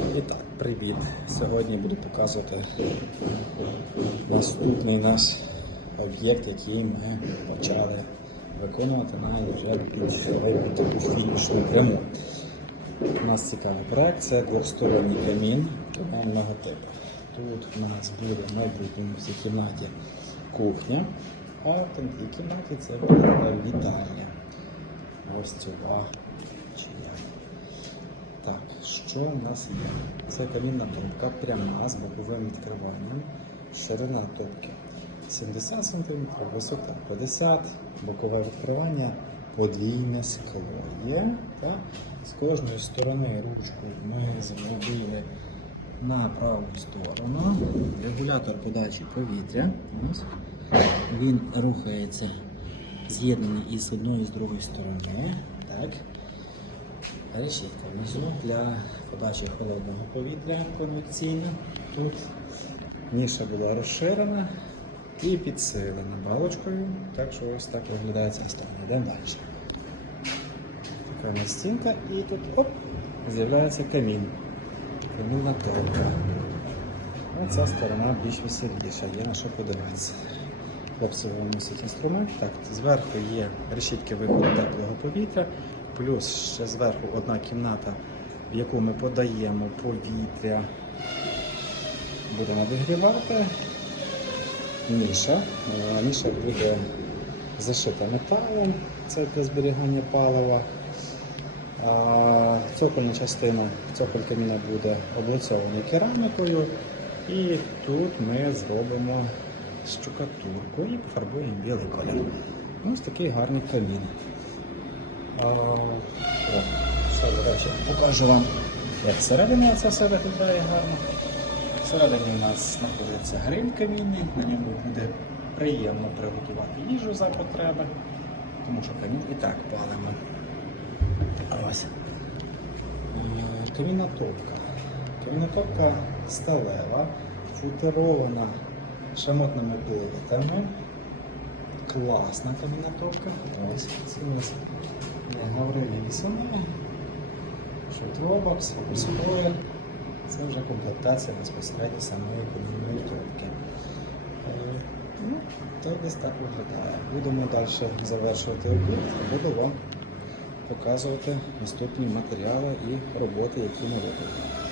І так, привіт! Сьогодні буду показувати наступний наш об'єкт, який ми почали виконувати на вже під таку фінішну пряму. У нас цікавий проект, це двосторонній камін тонального типу. Тут у нас буде в майбутньому в кімнаті кухня, а в тій кімнаті це буде вітальня. Чи як. Так, що у нас є? Це камінна трубка пряма з боковим відкриванням, ширина топки 70 см, висота 50 бокове відкривання, подвійне скло є. Так? З кожної сторони ручку ми зробили на праву сторону. Регулятор подачі повітря. Він рухається з'єднаний із одної і з другої сторони. Так. Решітка внизу для подачі холодного повітря конвекційна. Тут ніша була розширена і підсилена балочкою. Так що ось так виглядає ця сторона. Йдемо далі. Така у нас стінка і тут оп, з'являється камін. Камінна топка. Оця сторона більш веселіша, є на що подивитися. Хлопці виносять інструмент. Так, зверху є решітки виходу теплого повітря, плюс ще зверху одна кімната, в яку ми подаємо повітря. Будемо вигрівати. Ніша. Е, Ніша буде зашита металом, це для зберігання палива. Цокольна частина, цоколь каміна буде облицьований керамікою. І тут ми зробимо штукатурку і пофарбуємо білий колір. Ось такий гарний камін. Покажу вам, як всередині це все виглядає гарно. Всередині у нас знаходиться гриль камінний, на ньому буде приємно приготувати їжу за потреби, тому що камін і так палимо. Ось. Е. Камінна топка сталева, футерована шамотними плитами. Класна камінна топка. Ось це у нас Гаврилісами. Шутробокс, обоскоєр. Це вже комплектація безпосередньо самої камінної топки. Е, Ну, то десь так виглядає. Будемо далі завершувати об'єкт, буду вам показувати наступні матеріали і роботи, які ми виконуємо.